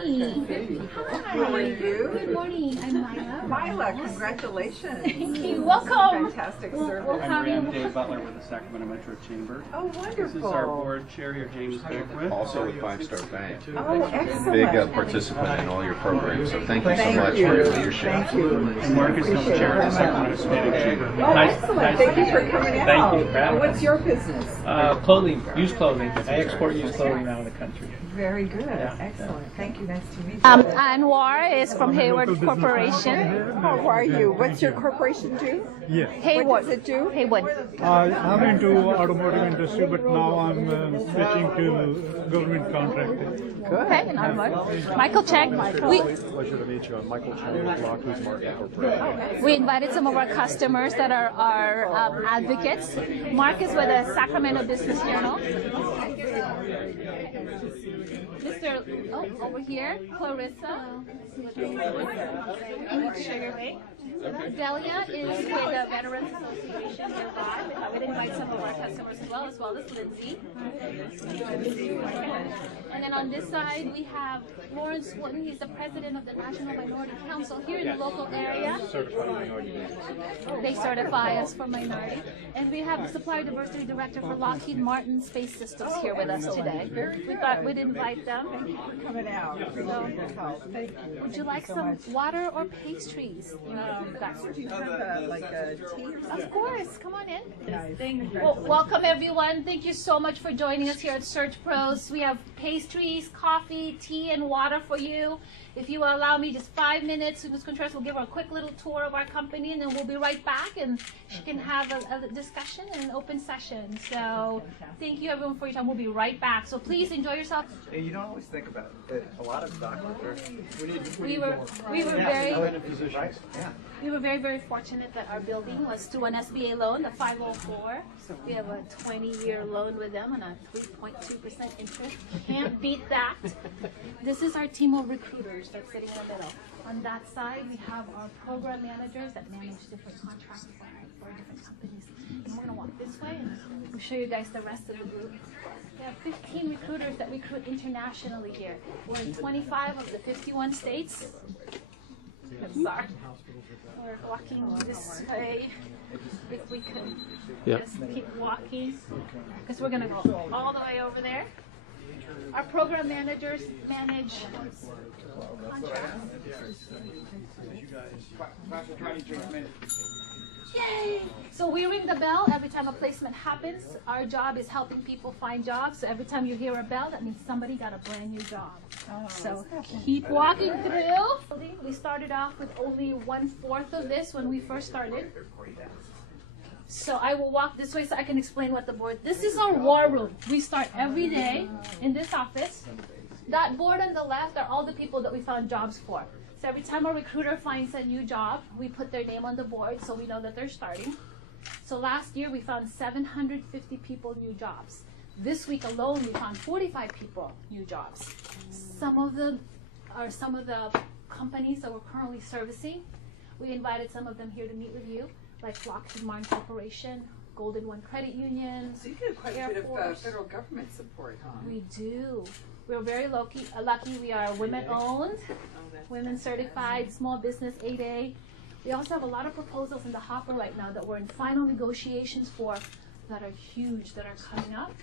morning. Hi. How are you? Good morning. I'm Myla. Myla, congratulations. Thank you. Welcome. Fantastic We'll service. have you. I'm Dave Butler with the Sacramento Metro Chamber. Oh, wonderful. This is our board chair here, James Beckwith. Also with Five Star Bank. Oh, excellent. Big participant in all your programs, so thank you so Thank much you. for your leadership. Thank you. And Mark is co-chair of the Sacramento Hispanic Chamber. Oh, excellent. Thank you for coming out. Thank you for having What's us. your business? Clothing, used clothing. I export used clothing out of the country. Very good. Excellent. Thank you. Nice to meet you. Anwar is from Hayward Corporation. How are you? What's your corporation do? Yes. Hayward. What does it do? Haywood. I'm into automotive industry, but now I'm switching to government contracting. Okay, and Anwar. Michael Check. Pleasure to meet you. I'm Michael Chen with Lockheed Martin Corporation. We invited some of our customers that are our advocates. Mark is with the Sacramento Business Journal. Mr. Over here, Clarissa. Show your way. Delia is with the Veterans Association nearby. We would invite some of our customers as well as Lindsay. And then on this side, we have Lawrence Wooden. He's the president of the National Minority Council here in the local area. They certify us for minority. And we have the Supplier Diversity Director for Lockheed Martin Space Systems here with us today. We thought we'd invite them. Coming out. So, would you like some water or pastries? Do you have like a tea or something? Of course, come on in. Nice. Well, welcome everyone. Thank you so much for joining us here at Search Pros. We have pastries, coffee, tea, and water for you. If you will allow me just 5 minutes, Ms. Contreras will give her a quick little tour of our company, and then we'll be right back, and she can have a discussion and an open session. So thank you everyone for your time. We'll be right back. So please enjoy yourself. Hey, you don't always think about it. A lot of doctors We were very fortunate that our building was through an SBA loan, the 504. We have a 20-year loan with them and a 3.2% interest. Can't beat that. This is our team of recruiters that's sitting in the middle. On that side, we have our program managers that manage different contracts for different companies. And we're going to walk this way and we'll show you guys the rest of the group. We have 15 recruiters that recruit internationally here. We're in 25 of the 51 states. Sorry. We're walking this way. If we could just keep walking, because we're going to go all the way over there. Our program managers manage contracts. Yay! So we ring the bell every time a placement happens. Our job is helping people find jobs. So every time you hear a bell, that means somebody got a brand new job. So keep walking through. We started off with only 1/4 of this when we first started. So I will walk this way so I can explain what the board. This is our war room. We start every day in this office. That board on the left are all the people that we found jobs for. So every time a recruiter finds a new job, we put their name on the board so we know that they're starting. So last year we found 750 people new jobs. This week alone we found 45 people new jobs. Some of them are some of the companies that we're currently servicing. We invited some of them here to meet with you, like Lockheed Martin Corporation, Golden One Credit Union. So you get quite a bit of federal government support, huh? We do. We're very lucky. We are women-owned, women-certified, small business 8A. We also have a lot of proposals in the hopper right now that we're in final negotiations for that are huge, that are coming up.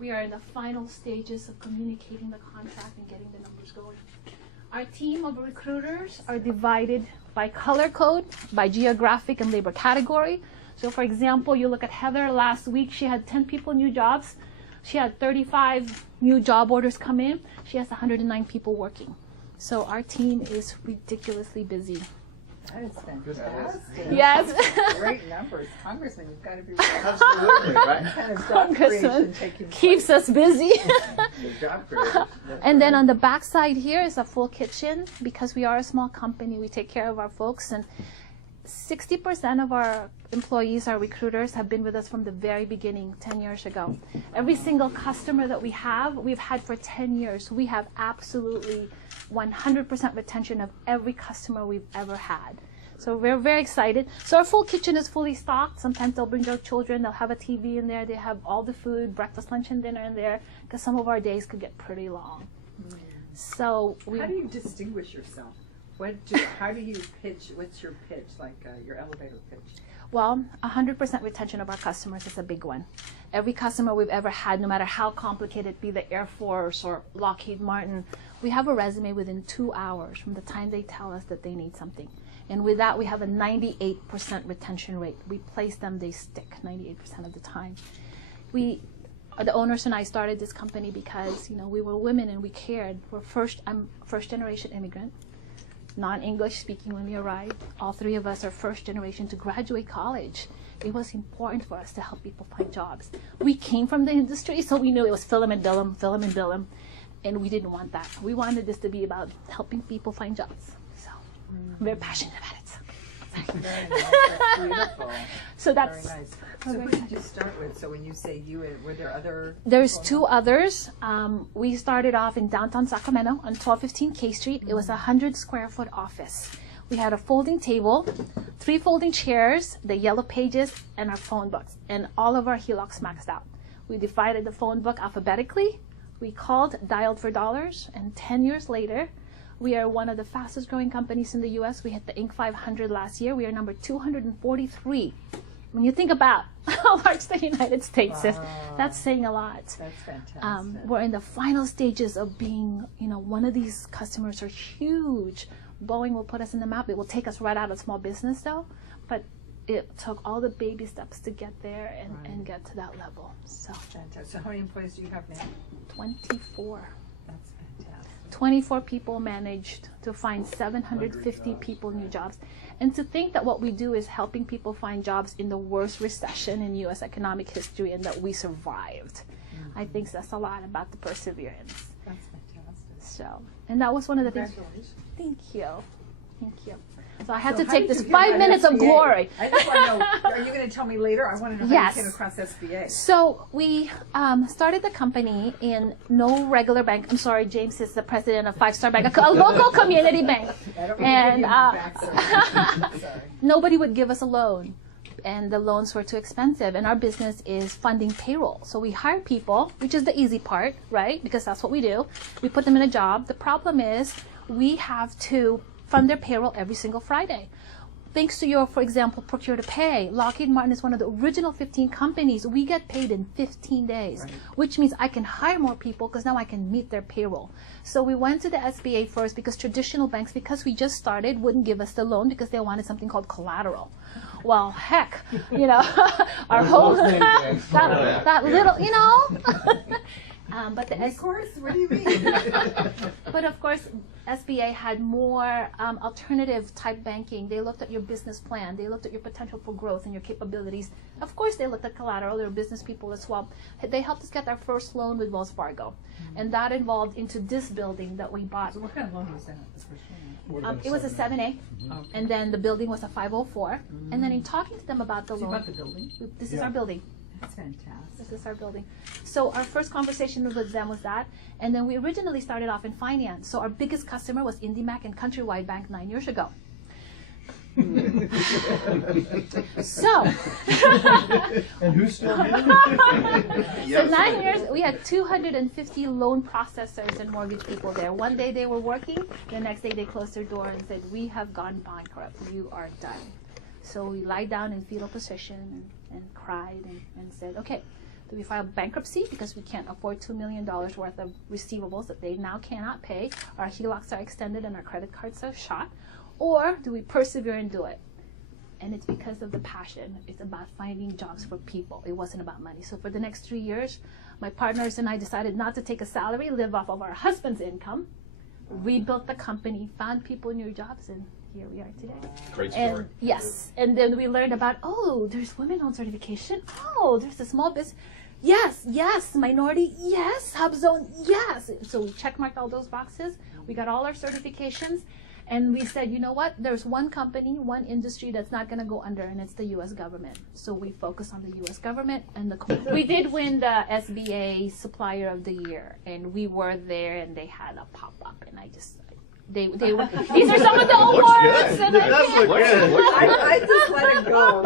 We are in the final stages of communicating the contract and getting the numbers going. Our team of recruiters are divided by color code, by geographic and labor category. So for example, you look at Heather last week, she had 10 people new jobs. She had 35 new job orders come in. She has 109 people working. So our team is ridiculously busy. That is fantastic. Yes. Great numbers. Congressman, you've got to be Absolutely, right? kind of job creation taking Keeps us busy. Job creation. And then on the back side here is a full kitchen. Because we are a small company, we take care of our folks. And 60% of our employees, our recruiters, have been with us from the very beginning, 10 years ago. Every single customer that we've had for 10 years. We have absolutely 100% retention of every customer we've ever had. So we're very excited. So our full kitchen is fully stocked. Sometimes they'll bring their children. They'll have a TV in there. They have all the food, breakfast, lunch, and dinner in there, because some of our days could get pretty long. So we, How do you distinguish yourself? How do you pitch? What's your pitch, like your elevator pitch? well, 100% retention of our customers is a big one. Every customer we've ever had, no matter how complicated, be the Air Force or Lockheed Martin, we have a resume within 2 hours from the time they tell us that they need something. And with that, we have a 98% retention rate. We place them, they stick 98% of the time. The owners and I started this company because, we were women and we cared. I'm first generation immigrant, non-English speaking when we arrived. All three of us are first generation to graduate college. It was important for us to help people find jobs. We came from the industry, so we knew it was fill 'em and bill 'em, and we didn't want that. We wanted this to be about helping people find jobs. So I'm very passionate about it. Very nice. That's beautiful. So that's Very nice. So who did you start with? So when you say you, were there other? There's people two others. We started off in downtown Sacramento on 1215 K Street. It was a 100-square-foot office. We had a folding table, 3 folding chairs, the yellow pages, and our phone books. And all of our HELOCs maxed out. We divided the phone book alphabetically. We called, dialed for dollars, and 10 years later, we are one of the fastest growing companies in the U.S. We hit the Inc. 500 last year. We are number 243. When you think about how large the United States is, that's saying a lot. That's fantastic. We're in the final stages of being, one of these customers are huge. Boeing will put us in the map. It will take us right out of small business though, but it took all the baby steps to get there and get to that level. So Fantastic. So how many employees do you have now? 24. That's fantastic. 24 people managed to find 750 people new jobs. And to think that what we do is helping people find jobs in the worst recession in U.S. economic history and that we survived, I think says a lot about the perseverance. That's fantastic. So, and that was one of the things. Congratulations. Thank you. Thank you. So I had So to how take did this you get 5 on minutes of SBA? glory. I just want to know, are you going to tell me later? I want to know how Yes. you came across SBA. So we started the company in no regular bank. I'm sorry, James is the president of 5-Star Bank, a local community bank. I don't And give you my back, sorry. nobody would give us a loan. And the loans were too expensive. And our business is funding payroll. So we hire people, which is the easy part, right? Because that's what we do. We put them in a job. The problem is we have to fund their payroll every single Friday. Thanks to your, for example, Procure to Pay, Lockheed Martin is one of the original 15 companies. We get paid in 15 days, which means I can hire more people because now I can meet their payroll. So we went to the SBA first because traditional banks, because we just started, wouldn't give us the loan because they wanted something called collateral. Well, heck, our whole, that little, but the Of course, what do you mean? But of course, SBA had more alternative type banking. They looked at your business plan. They looked at your potential for growth and your capabilities. Of course, they looked at collateral. They were business people as well. They helped us get our first loan with Wells Fargo. And that involved into this building that we bought. So what kind of loan was that? The first one? It was a 7A. And then the building was a 504. And then in talking to them about the So you loan, bought the building? this is our building. That's fantastic. This is our building. So our first conversation with them was that, and then we originally started off in finance. So our biggest customer was IndyMac and Countrywide Bank 9 years ago. So, And who's still getting so 9 years, we had 250 loan processors and mortgage people there. One day they were working, the next day they closed their door and said, "We have gone bankrupt. You are done." So we lied down in fetal position and cried and said, "Okay, do we file bankruptcy because we can't afford $2 million worth of receivables that they now cannot pay? Our HELOCs are extended and our credit cards are shot. Or do we persevere and do it?" And it's because of the passion. It's about finding jobs for people. It wasn't about money. So for the next 3 years, my partners and I decided not to take a salary, live off of our husband's income, rebuilt the company, found people new jobs, and here we are today. Great story. And yes, and then we learned about, there's women-owned certification. There's a small business. Yes, minority, yes, HubZone, yes. So we checkmarked all those boxes. We got all our certifications. And we said, you know what? There's one company, one industry that's not going to go under, and it's the U.S. government. So we focus on the U.S. government. And we did win the SBA Supplier of the Year. And we were there, and they had a pop-up. And These are some of the awards. And It does look good. I just let it go.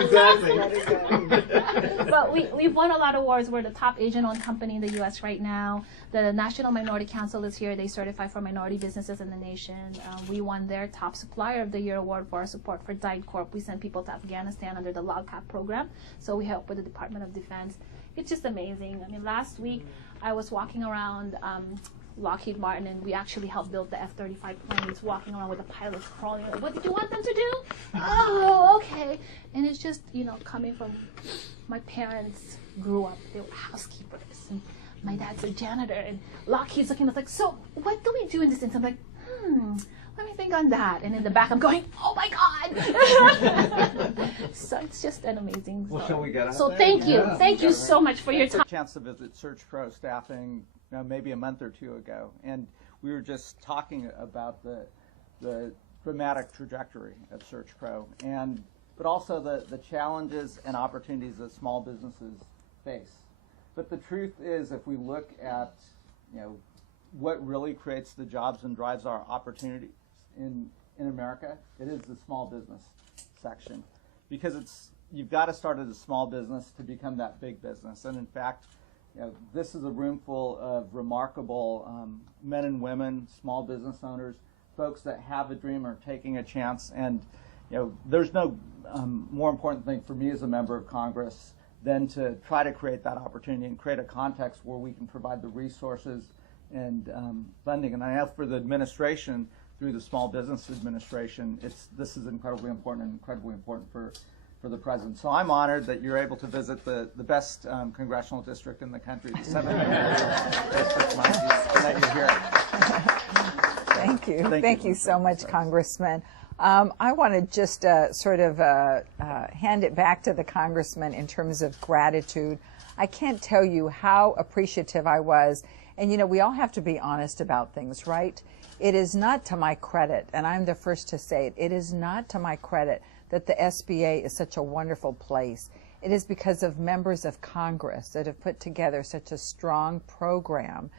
Exactly. But we've won a lot of awards. We're the top Asian-owned company in the U.S. right now. The National Minority Council is here. They certify for minority businesses in the nation. We won their Top Supplier of the Year award for our support for DIDE-Corp. We send people to Afghanistan under the LOGCAP program, so we help with the Department of Defense. It's just amazing. I mean, last week I was walking around Lockheed Martin, and we actually helped build the F-35 planes, walking around with the pilots crawling. Like, what did you want them to do? Oh, okay. And it's just, coming from my parents grew up, they were housekeepers, and my dad's a janitor, and Lockheed's looking at us like, so what do we do in this instance? I'm like, let me think on that. And in the back, I'm going, oh my God. So it's just an amazing story. Well, shall we get out So there? thank you. Yeah. Thank you so much for your time. Chance to visit Search Pro staffing maybe a month or two ago, and we were just talking about the dramatic trajectory of Search Pro, but also the challenges and opportunities that small businesses face. But the truth is, if we look at what really creates the jobs and drives our opportunities in America, it is the small business section, because you've got to start as a small business to become that big business. And in fact, this is a room full of remarkable men and women, small business owners, folks that have a dream or taking a chance. And there's no more important thing for me as a member of Congress than to try to create that opportunity and create a context where we can provide the resources and funding. And I know for the administration, through the Small Business Administration, this is incredibly important and incredibly important for the president. So I'm honored that you're able to visit the best congressional district in the country, the 7th district, and that you're here. Thank you. Thank you so much, Congressman. I want to just hand it back to the Congressman in terms of gratitude. I can't tell you how appreciative I was. And, we all have to be honest about things, right? It is not to my credit, and I'm the first to say it, it is not to my credit that the SBA is such a wonderful place. It is because of members of Congress that have put together such a strong program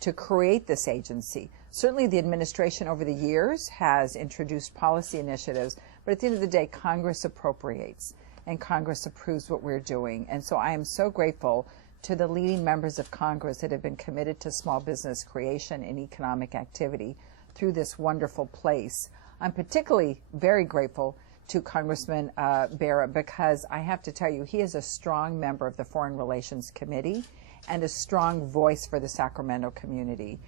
to create this agency. Certainly the administration over the years has introduced policy initiatives, but at the end of the day, Congress appropriates and Congress approves what we're doing. And so I am so grateful to the leading members of Congress that have been committed to small business creation and economic activity through this wonderful place. I'm particularly very grateful to Congressman Bera, because I have to tell you, he is a strong member of the Foreign Relations Committee and a strong voice for the Sacramento community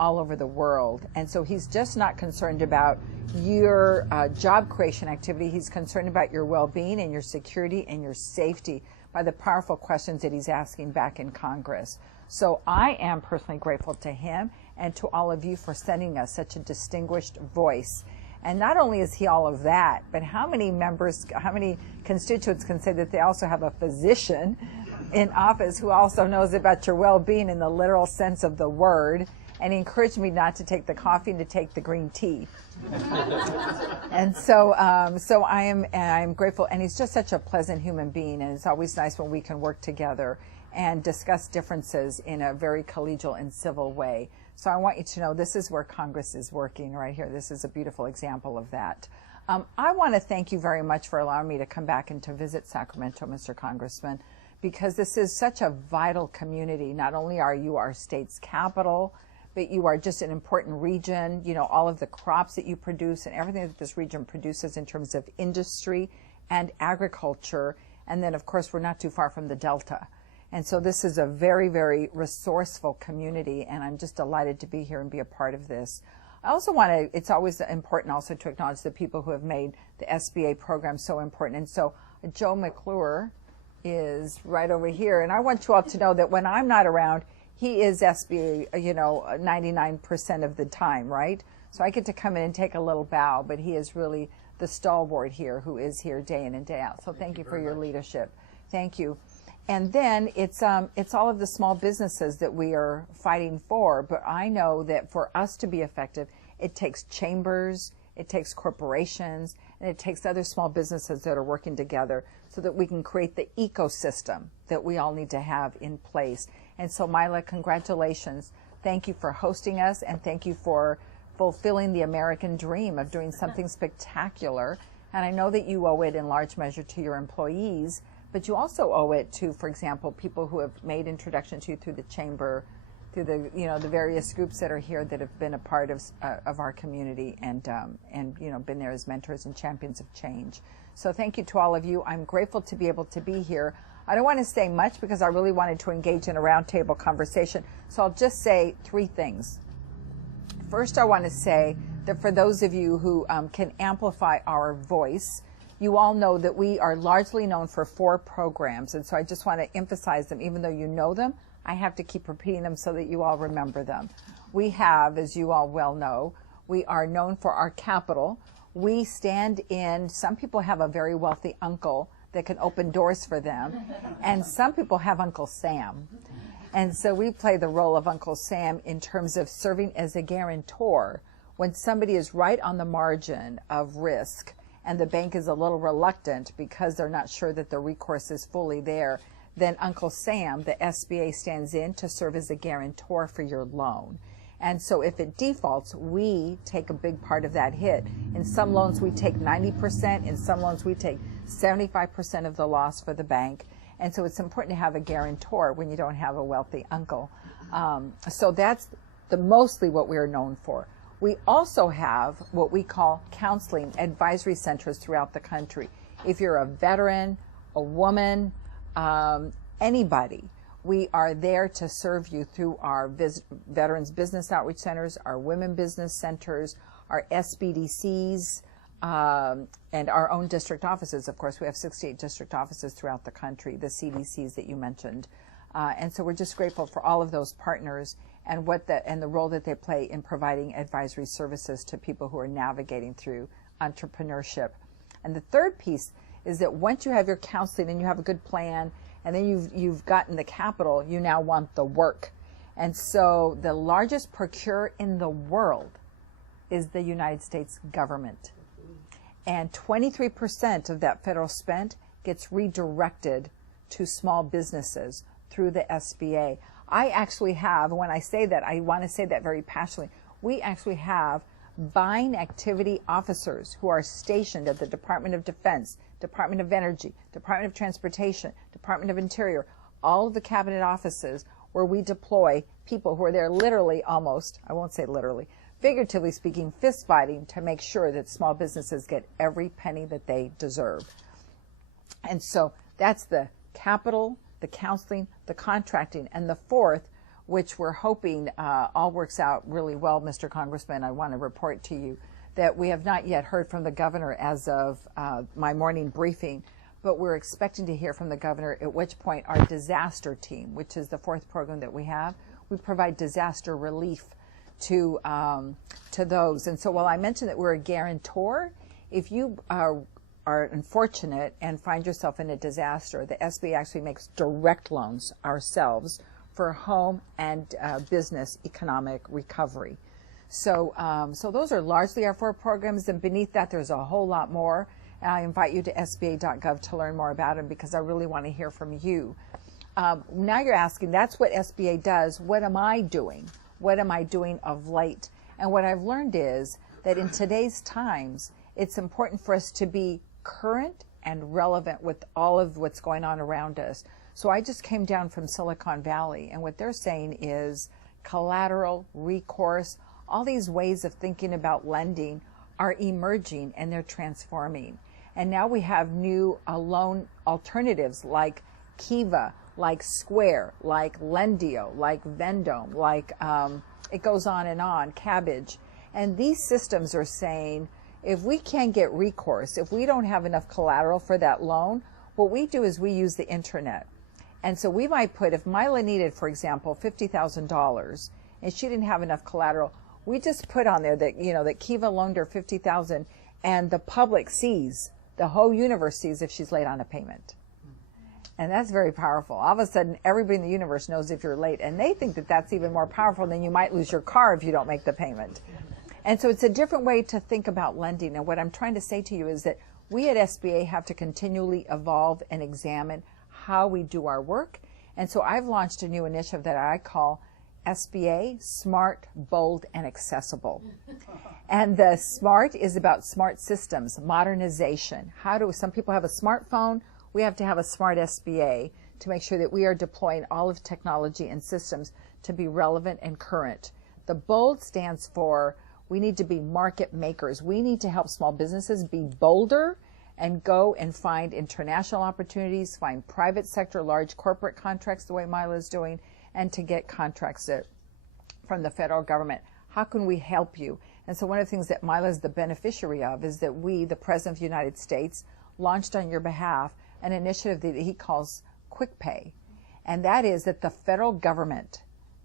all over the world. And so he's just not concerned about your job creation activity. He's concerned about your well-being and your security and your safety by the powerful questions that he's asking back in Congress. So I am personally grateful to him and to all of you for sending us such a distinguished voice. And not only is he all of that, but how many constituents can say that they also have a physician in office who also knows about your well-being in the literal sense of the word, and he encouraged me not to take the coffee and to take the green tea. And so I am grateful, and he's just such a pleasant human being, and it's always nice when we can work together and discuss differences in a very collegial and civil way. So I want you to know this is where Congress is working right here. This is a beautiful example of that. I want to thank you very much for allowing me to come back and to visit Sacramento, Mr. Congressman, because this is such a vital community. Not only are you our state's capital, but you are just an important region. All of the crops that you produce and everything that this region produces in terms of industry and agriculture. And then, of course, we're not too far from the Delta. And so this is a very, very resourceful community, and I'm just delighted to be here and be a part of this. I also want to, it's always important also to acknowledge the people who have made the SBA program so important. And so Joe McClure is right over here, and I want you all to know that when I'm not around, he is SBA, 99% of the time, right? So I get to come in and take a little bow, but he is really the stalwart here who is here day in and day out. So thank you for your leadership. Thank you. And then it's all of the small businesses that we are fighting for. But I know that for us to be effective, it takes chambers, it takes corporations, and it takes other small businesses that are working together so that we can create the ecosystem that we all need to have in place. And so, Mila, congratulations. Thank you for hosting us, and thank you for fulfilling the American dream of doing something spectacular. And I know that you owe it in large measure to your employees, but you also owe it to, for example, people who have made introduction to you through the chamber, through the the various groups that are here that have been a part of our community and been there as mentors and champions of change. So thank you to all of you. I'm grateful to be able to be here. I don't want to say much because I really wanted to engage in a roundtable conversation. So I'll just say 3 things. First, I want to say that for those of you who can amplify our voice, you all know that we are largely known for 4 programs. And so I just want to emphasize them. Even though you know them, I have to keep repeating them so that you all remember them. We have, as you all well know, we are known for our capital. We stand in, some people have a very wealthy uncle that can open doors for them, and some people have Uncle Sam. And so we play the role of Uncle Sam in terms of serving as a guarantor when somebody is right on the margin of risk and the bank is a little reluctant because they're not sure that the recourse is fully there. Then Uncle Sam, the SBA, stands in to serve as a guarantor for your loan. And so if it defaults, we take a big part of that hit. In some loans, we take 90%. In some loans, we take 75% of the loss for the bank. And so it's important to have a guarantor when you don't have a wealthy uncle. So that's mostly what we're known for. We also have what we call counseling advisory centers throughout the country. If you're a veteran, a woman, anybody, we are there to serve you through our Veterans Business Outreach Centers, our Women Business Centers, our SBDCs, and our own district offices. Of course, we have 68 district offices throughout the country, the CDCs that you mentioned. And so we're just grateful for all of those partners and the role that they play in providing advisory services to people who are navigating through entrepreneurship. And the third piece is that once you have your counseling and you have a good plan, and then you've gotten the capital, you now want the work. And so the largest procurer in the world is the United States government. And 23% of that federal spend gets redirected to small businesses through the SBA. I actually have, when I say that, I want to say that very passionately, we actually have buying activity officers who are stationed at the Department of Defense, Department of Energy, Department of Transportation, Department of Interior, all of the cabinet offices where we deploy people who are there literally almost, I won't say literally, figuratively speaking, fist fighting to make sure that small businesses get every penny that they deserve. And so that's the capital, the counseling, the contracting, and the fourth, which we're hoping all works out really well, Mr. Congressman. I want to report to you that we have not yet heard from the governor as of my morning briefing, but we're expecting to hear from the governor, at which point our disaster team, which is the 4th program that we have, we provide disaster relief to those. And so while I mentioned that we're a guarantor, if you are unfortunate and find yourself in a disaster, the SBA actually makes direct loans ourselves for home and business economic recovery. So those are largely our 4 programs, and beneath that there's a whole lot more. And I invite you to SBA.gov to learn more about them because I really want to hear from you. Now you're asking, that's what SBA does. What am I doing? What am I doing of late? And what I've learned is that in today's times, it's important for us to be current and relevant with all of what's going on around us. So I just came down from Silicon Valley, and what they're saying is collateral, recourse, all these ways of thinking about lending are emerging and they're transforming. And now we have new loan alternatives like Kiva, like Square, like Lendio, like Vendome, like it goes on, Cabbage. And these systems are saying, if we can't get recourse, if we don't have enough collateral for that loan, what we do is we use the internet. And so we might put, if Mila needed, for example, $50,000 and she didn't have enough collateral, we just put on there that, that Kiva loaned her $50,000 and the public sees, the whole universe sees if she's late on a payment. And that's very powerful. All of a sudden, everybody in the universe knows if you're late, and they think that that's even more powerful than you might lose your car if you don't make the payment. And so it's a different way to think about lending. And what I'm trying to say to you is that we at SBA have to continually evolve and examine how we do our work. And so I've launched a new initiative that I call SBA, smart, bold, and accessible. And the SMART is about smart systems, modernization. Some people have a smartphone, we have to have a smart SBA to make sure that we are deploying all of technology and systems to be relevant and current. The BOLD stands for we need to be market makers. We need to help small businesses be bolder and go and find international opportunities, find private sector, large corporate contracts the way Mila is doing, and to get contracts from the federal government. How can we help you? And so one of the things that Mila is the beneficiary of is that we, the President of the United States, launched on your behalf an initiative that he calls Quick Pay. And that is that the federal government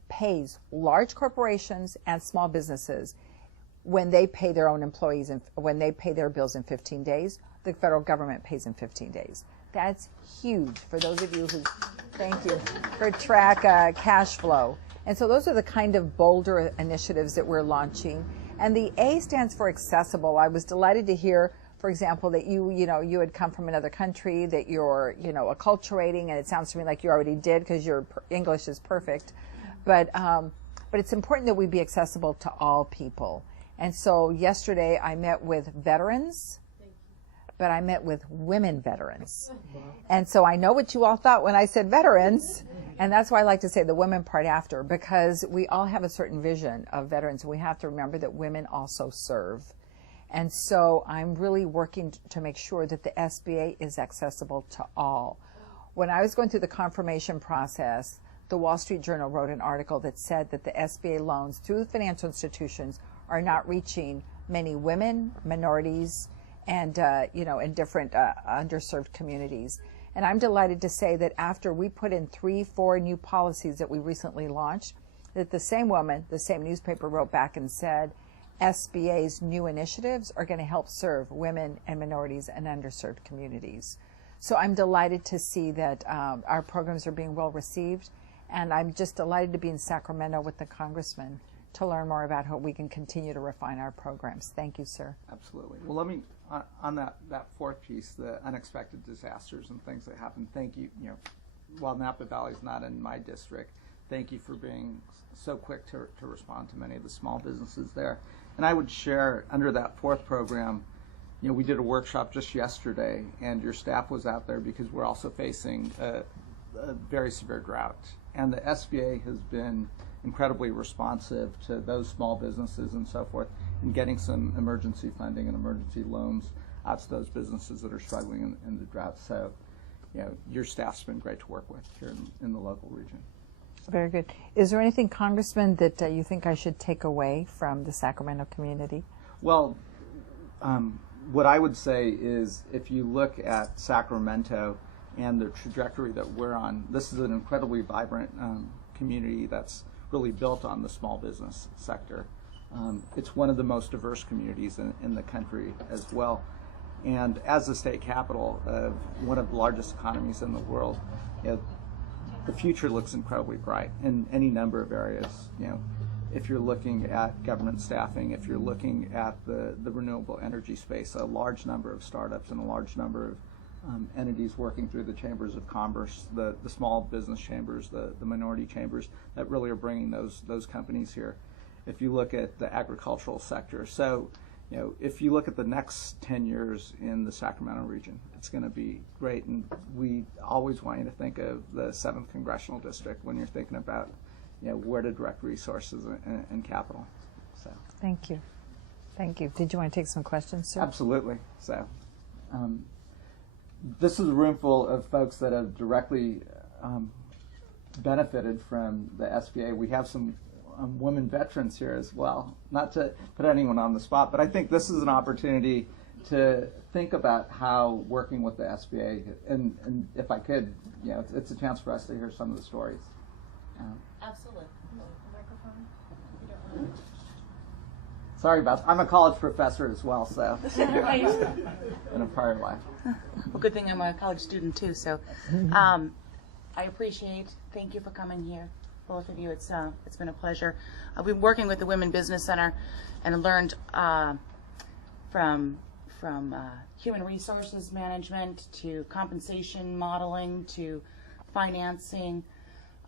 pays large corporations and small businesses when they pay their own employees and when they pay their bills in 15 days, the federal government pays in 15 days. That's huge for those of you who, thank you, for track cash flow. And so those are the kind of bolder initiatives that we're launching. And the A stands for accessible. I was delighted to hear, for example, that you had come from another country, that you're, acculturating, and it sounds to me like you already did because your English is perfect. But it's important that we be accessible to all people. And so yesterday I met with veterans, but I met with women veterans. And so I know what you all thought when I said veterans, and that's why I like to say the women part after, because we all have a certain vision of veterans. We have to remember that women also serve. And so I'm really working to make sure that the SBA is accessible to all. When I was going through the confirmation process, the Wall Street Journal wrote an article that said that the SBA loans through the financial institutions are not reaching many women, minorities, and in different underserved communities. And I'm delighted to say that after we put in 3-4 new policies that we recently launched, that the same woman, the same newspaper wrote back and said, SBA's new initiatives are going to help serve women and minorities and underserved communities. So I'm delighted to see that our programs are being well received, and I'm just delighted to be in Sacramento with the congressman to learn more about how we can continue to refine our programs. Thank you, sir. Absolutely. Well, let me, on that fourth piece, the unexpected disasters and things that happen, thank you. While Napa Valley is not in my district, thank you for being so quick to respond to many of the small businesses there. And I would share, under that fourth program, we did a workshop just yesterday, and your staff was out there because we're also facing a very severe drought. And the SBA has been incredibly responsive to those small businesses and so forth in getting some emergency funding and emergency loans out to those businesses that are struggling in the drought. So, your staff's been great to work with here in the local region. Very good. Is there anything, Congressman, that you think I should take away from the Sacramento community? Well, what I would say is if you look at Sacramento and the trajectory that we're on, this is an incredibly vibrant community that's really built on the small business sector. It's one of the most diverse communities in the country as well. And as the state capital of one of the largest economies in the world, the future looks incredibly bright in any number of areas. If you're looking at government staffing, if you're looking at the renewable energy space, a large number of startups and a large number of entities working through the chambers of commerce, the small business chambers, the minority chambers that really are bringing those companies here. If you look at the agricultural sector, so if you look at the next 10 years in the Sacramento region, it's going to be great. And we always want you to think of the 7th Congressional District when you're thinking about where to direct resources and capital. So thank you. Thank you. Did you want to take some questions, sir? Absolutely. So this is a room full of folks that have directly benefited from the SBA. We have some women veterans here as well. Not to put anyone on the spot, but I think this is an opportunity to think about how working with the SBA, and if I could, it's a chance for us to hear some of the stories. Absolutely. Sorry about that. I'm a college professor as well, so in a prior life. Well, good thing I'm a college student too, so I appreciate, thank you for coming here, both of you. It's been a pleasure. I've been working with the Women Business Center and learned from human resources management to compensation modeling to financing,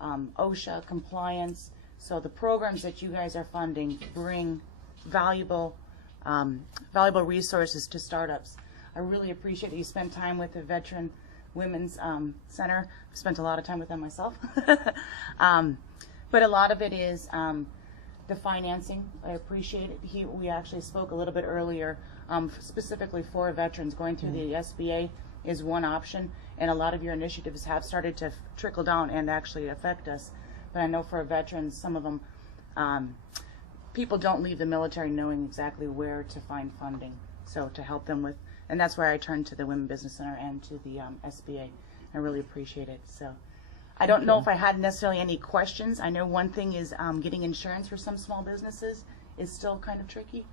OSHA compliance. So the programs that you guys are funding bring valuable resources to startups. I really appreciate that you spend time with the Veteran Women's Center. I've spent a lot of time with them myself. But a lot of it is the financing. I appreciate it. We actually spoke a little bit earlier, specifically for veterans. Going through the SBA is one option, and a lot of your initiatives have started to trickle down and actually affect us. But I know for veterans, some of them, people don't leave the military knowing exactly where to find funding. So to help them with, and that's why I turned to the Women Business Center and to the SBA. I really appreciate it. So I don't know if I had necessarily any questions. I know one thing is getting insurance for some small businesses is still kind of tricky.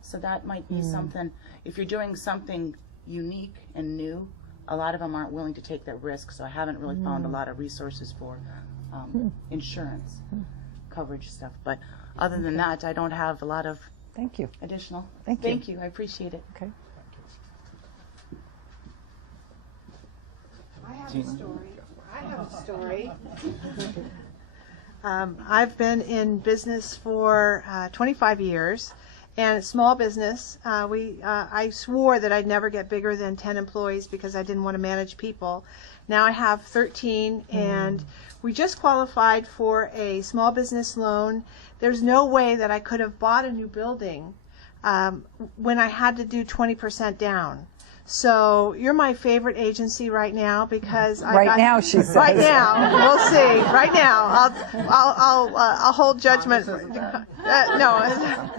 So that might be something, if you're doing something unique and new, a lot of them aren't willing to take that risk. So I haven't really found a lot of resources for insurance coverage stuff. But other than that, I don't have a lot of additional. Thank you. I appreciate it. Okay. I have a story. I've been in business for 25 years, and small business. I swore that I'd never get bigger than 10 employees because I didn't want to manage people. Now I have 13, and we just qualified for a small business loan. There's no way that I could have bought a new building when I had to do 20% down. So you're my favorite agency right now because now she says. Right now, we'll see. Right now, I'll hold judgment. No.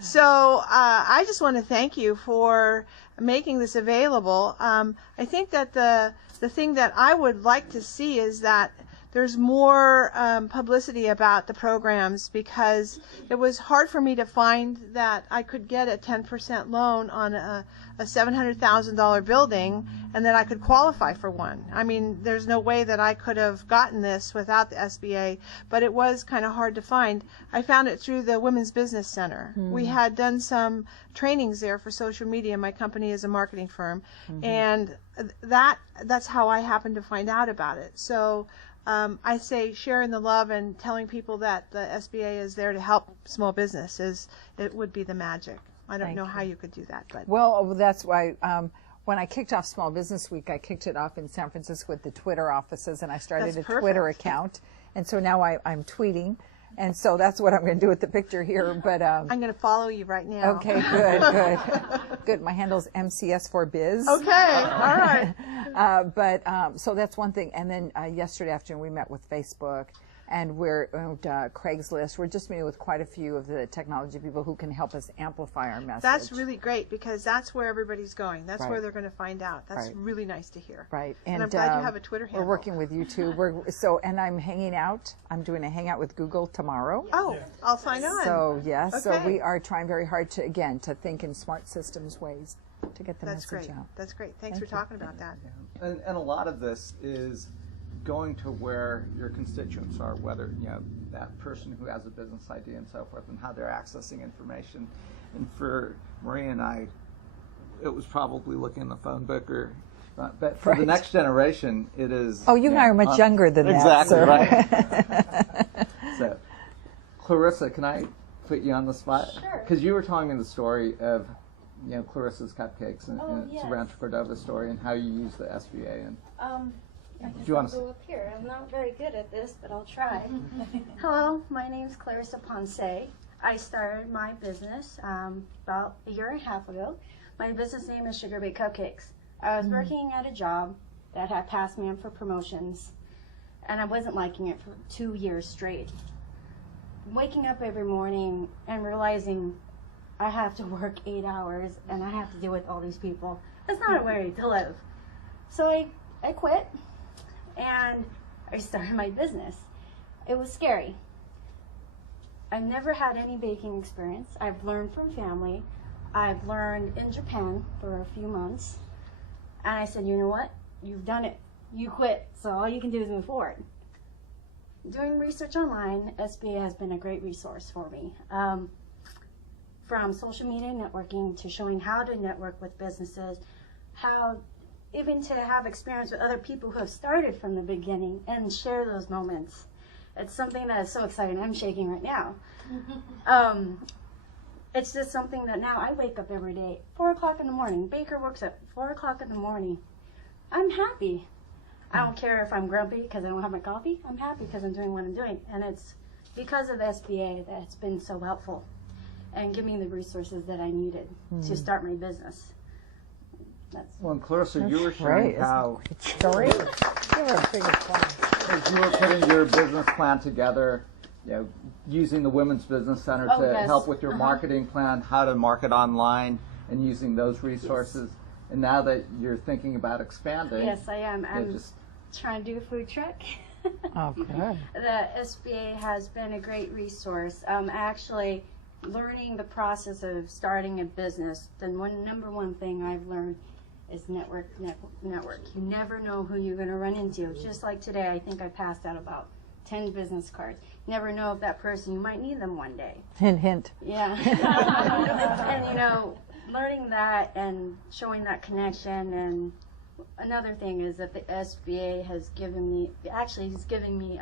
So I just want to thank you for making this available. I think that the thing that I would like to see is that there's more publicity about the programs, because it was hard for me to find that I could get a 10% loan on a $700,000 building and that I could qualify for one. I mean, there's no way that I could have gotten this without the SBA, but it was kind of hard to find. I found it through the Women's Business Center. We had done some trainings there for social media. My company is a marketing firm, and that's how I happened to find out about it. So I say sharing the love and telling people that the SBA is there to help small businesses, it would be the magic. I don't know how you could do that, but well, that's why when I kicked off Small Business Week, I kicked it off in San Francisco with the Twitter offices, and I started a Twitter account, and so now I'm tweeting, and so that's what I'm going to do with the picture here. But I'm going to follow you right now. Okay, good. My handle's MCS4Biz. Okay, all right. So that's one thing, and then yesterday afternoon we met with Facebook. And we're Craigslist. We're just meeting with quite a few of the technology people who can help us amplify our message. That's really great, because that's where everybody's going. That's where they're going to find out. That's really nice to hear. Right. And I'm glad you have a Twitter handle. We're working with YouTube. And I'm hanging out. I'm doing a hangout with Google tomorrow. Oh, I'll sign on. So so we are trying very hard to think in smart systems ways to get the message out. That's great. Thanks for talking about that. Yeah. And a lot of this is going to where your constituents are, whether that person who has a business idea and so forth, and how they're accessing information. And for Marie and I, it was probably looking in the phone book, but for the next generation, it is. Oh, you and I are much younger than that. Exactly right. So, Clarissa, can I put you on the spot? Sure. Because you were telling me the story of Clarissa's Cupcakes and yes. Rancho Cordova story, and how you use the SBA and. I guess I'll go up here. I'm not very good at this, but I'll try. Hello, my name is Clarissa Ponce. I started my business about a year and a half ago. My business name is Sugar Baked Cupcakes. I was working at a job that had passed me on for promotions, and I wasn't liking it for 2 years straight. Waking up every morning and realizing I have to work 8 hours and I have to deal with all these people. That's not a way to live. So I quit. And I started my business. It was scary. I've never had any baking experience. I've learned from family. I've learned in Japan for a few months. And I said, you know what? You've done it. You quit. So all you can do is move forward. Doing research online, SBA has been a great resource for me. From social media networking to showing how to network with businesses, even to have experience with other people who have started from the beginning and share those moments. it's something that is so exciting. I'm shaking right now. It's just something that now I wake up every day, 4 o'clock in the morning. Baker works at 4 o'clock in the morning. I'm happy. I don't care if I'm grumpy because I don't have my coffee. I'm happy because I'm doing what I'm doing. And it's because of SBA that it's been so helpful and giving me the resources that I needed to start my business. Well, and Clarissa, you were sharing how story. You were a big plan. as you were putting your business plan together, you know, using the Women's Business Center to help with your marketing plan, how to market online, and using those resources. And now that you're thinking about expanding, yes, I am. I'm trying to do a food truck. Oh, good. The SBA has been a great resource. Actually, learning the process of starting a business, the number one thing I've learned is network. You never know who you're going to run into. Just like today, I think I passed out about 10 business cards. You never know if that person, you might need them one day. Hint, hint. Yeah. And, you know, learning that and showing that connection. And another thing is that the SBA has given me, actually he's giving me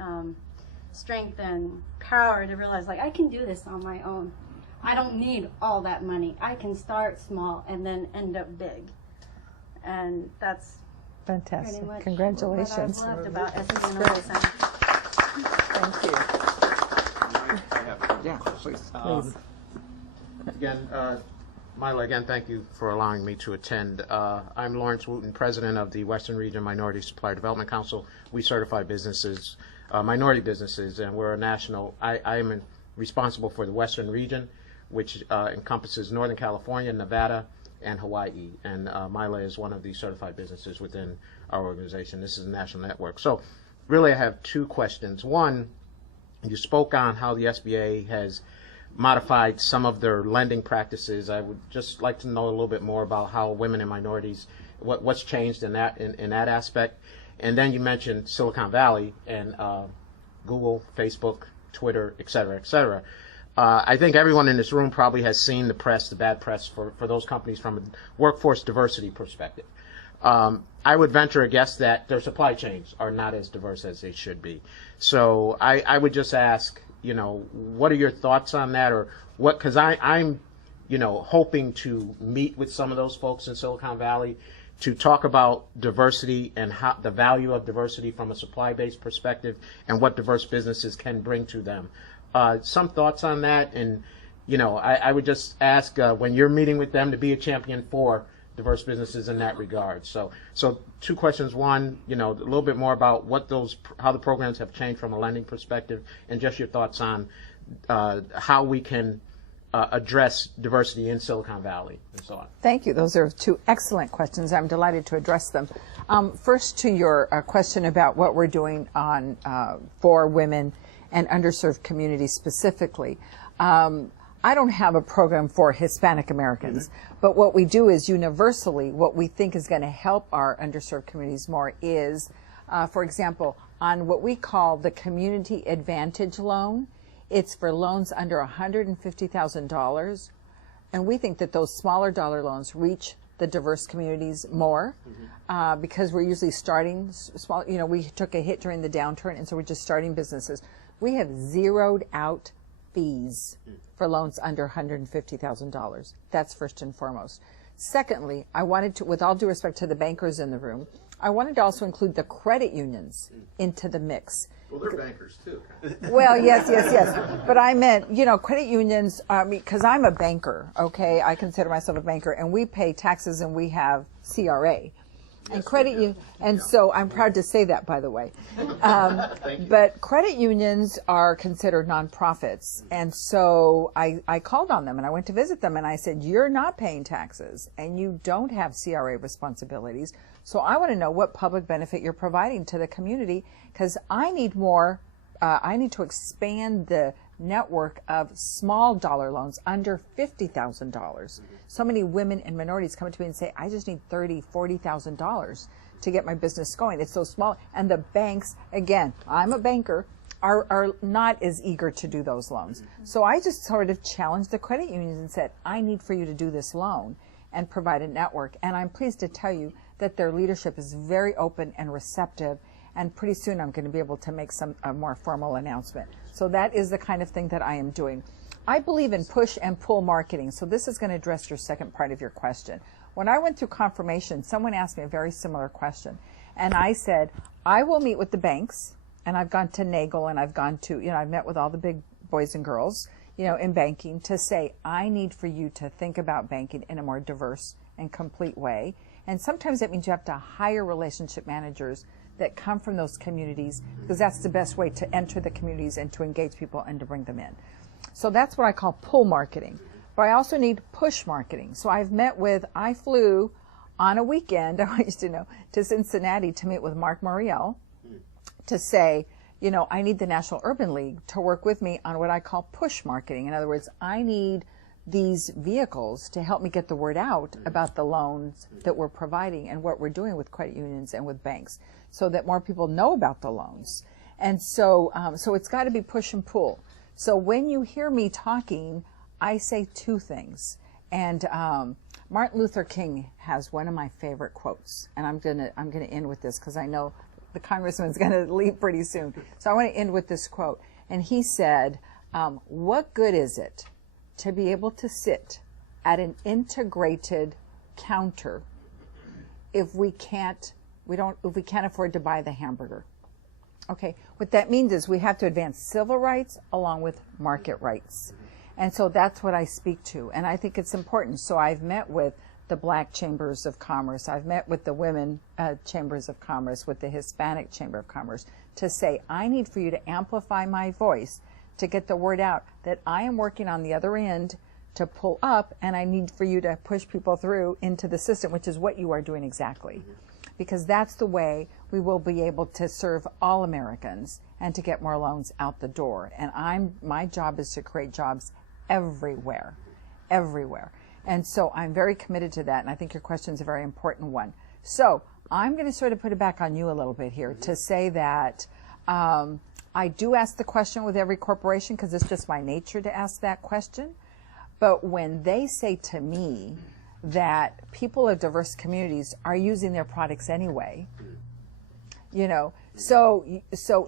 strength and power to realize, like, I can do this on my own. I don't need all that money. I can start small and then end up big. And that's fantastic. Pretty much Congratulations. what I've loved about SBA. Thank you. yeah, please. Again, Mila, again, thank you for allowing me to attend. I'm Lawrence Wooten, president of the Western Region Minority Supplier Development Council. We certify businesses, minority businesses, and we're a national. I am responsible for the Western Region, which encompasses Northern California, Nevada, and Hawaii. And Mila is one of the certified businesses within our organization. This is a national network. So really I have two questions. One, you spoke on how the SBA has modified some of their lending practices. I would just like to know a little bit more about how women and minorities, what's changed in that aspect. And then you mentioned Silicon Valley and Google, Facebook, Twitter, et cetera, et cetera. I think everyone in this room probably has seen the press, the bad press for those companies from a workforce diversity perspective. I would venture a guess that their supply chains are not as diverse as they should be. So I would just ask, you know, what are your thoughts on that, or what? Because I'm, you know, hoping to meet with some of those folks in Silicon Valley to talk about diversity and how the value of diversity from a supply-based perspective and what diverse businesses can bring to them. Some thoughts on that, and you know, I would just ask when you're meeting with them to be a champion for diverse businesses in that regard. So two questions. One, you know, a little bit more about how the programs have changed from a lending perspective, and just your thoughts on how we can address diversity in Silicon Valley and so on. Thank you. Those are two excellent questions. I'm delighted to address them. First, to your question about what we're doing on for women and underserved communities specifically. I don't have a program for Hispanic Americans, but what we do is universally, what we think is going to help our underserved communities more is, for example, on what we call the Community Advantage Loan. It's for loans under $150,000, and we think that those smaller dollar loans reach the diverse communities more because we're usually starting small. You know, we took a hit during the downturn, and so we're just starting businesses. We have zeroed out fees for loans under $150,000. That's first and foremost. Secondly, I wanted to, with all due respect to the bankers in the room, I wanted to also include the credit unions into the mix. Well, they're bankers too. Well, yes. But I meant, you know, credit unions, because I'm a banker, okay? I consider myself a banker, and we pay taxes and we have CRA. And credit union, and so I'm proud to say that, by the way. But credit unions are considered nonprofits, and so I called on them and I went to visit them and I said, "You're not paying taxes and you don't have CRA responsibilities. So I want to know what public benefit you're providing to the community because I need more. I need to expand the network of small dollar loans under $50,000. So many women and minorities come to me and say, I just need $30,000, $40,000 to get my business going. It's so small. And the banks, again, I'm a banker, are not as eager to do those loans. So I just sort of challenged the credit unions and said, I need for you to do this loan and provide a network. And I'm pleased to tell you that their leadership is very open and receptive. And pretty soon I'm going to be able to make a more formal announcement. So that is the kind of thing that I am doing. I believe in push and pull marketing. So this is going to address your second part of your question. When I went through confirmation, someone asked me a very similar question. And I said, I will meet with the banks. And I've gone to NAGLE and I've gone to, I've met with all the big boys and girls, in banking to say, I need for you to think about banking in a more diverse and complete way. And sometimes that means you have to hire relationship managers that come from those communities, because that's the best way to enter the communities and to engage people and to bring them in. So that's what I call pull marketing. But I also need push marketing. So I flew on a weekend, I want you to know, to Cincinnati to meet with Mark Morial to say, I need the National Urban League to work with me on what I call push marketing. In other words, I need these vehicles to help me get the word out about the loans that we're providing and what we're doing with credit unions and with banks, so that more people know about the loans. And so it's got to be push and pull. So when you hear me talking, I say two things. And Martin Luther King has one of my favorite quotes, and I'm gonna end with this because I know the congressman's going to leave pretty soon. So I want to end with this quote. And he said, what good is it to be able to sit at an integrated counter if we can't afford to buy the hamburger? Okay, what that means is we have to advance civil rights along with market rights. And so that's what I speak to. And I think it's important. So I've met with the Black Chambers of Commerce. I've met with the Women Chambers of Commerce, with the Hispanic Chamber of Commerce, to say, I need for you to amplify my voice to get the word out that I am working on the other end to pull up, and I need for you to push people through into the system, which is what you are doing exactly. Because that's the way we will be able to serve all Americans and to get more loans out the door. And my job is to create jobs everywhere, everywhere. And so I'm very committed to that, and I think your question is a very important one. So I'm going to sort of put it back on you a little bit here to say that I do ask the question with every corporation because it's just my nature to ask that question. But when they say to me that people of diverse communities are using their products anyway, so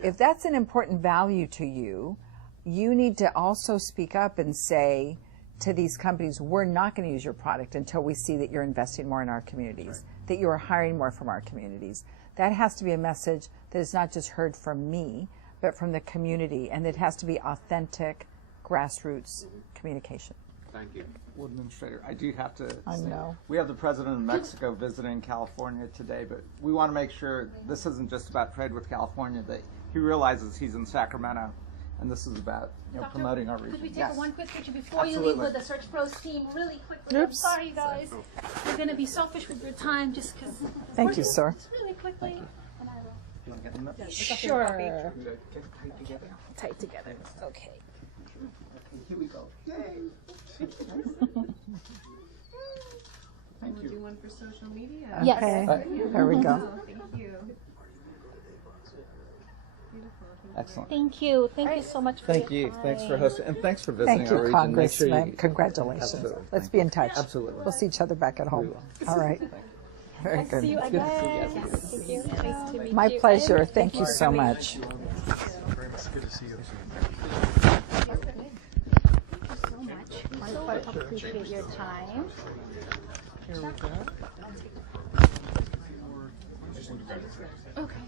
if that's an important value to you, you need to also speak up and say to these companies, we're not going to use your product until we see that you're investing more in our communities, that you are hiring more from our communities. That has to be a message that is not just heard from me, but from the community, and it has to be authentic, grassroots communication. Thank you. Well, Administrator, I do have to I know. We have the President of Mexico visiting California today, but we want to make sure this isn't just about trade with California, that he realizes he's in Sacramento, and this is about promoting our region. Could we take Yes. one quick picture before Absolutely. you leave with the Search Pros team really quickly? Oops. I'm sorry, guys. We're going to be selfish with your time just because. Thank you, sir. Just really quickly. And I will. Sure. Tight together. Okay. Here we go. Yay. Thank you. We'll do one for social media. Yes. Okay. There we go. Thank you. Excellent. Thank you. Thank you so much for Thank your you. time. Thanks for hosting, and thanks for visiting Thank you, our region. Make sure Congressman. you- Congratulations. Absolutely. Let's Thank be you. in touch. Absolutely. We'll see each other back at home. All right. Very I'll good. see you It's good to see you again. guys. Thank you. Nice to meet My you. pleasure. And Thank you for so coming. much. Good to see you. Thank you so much. So appreciate your time. Here we go. Okay.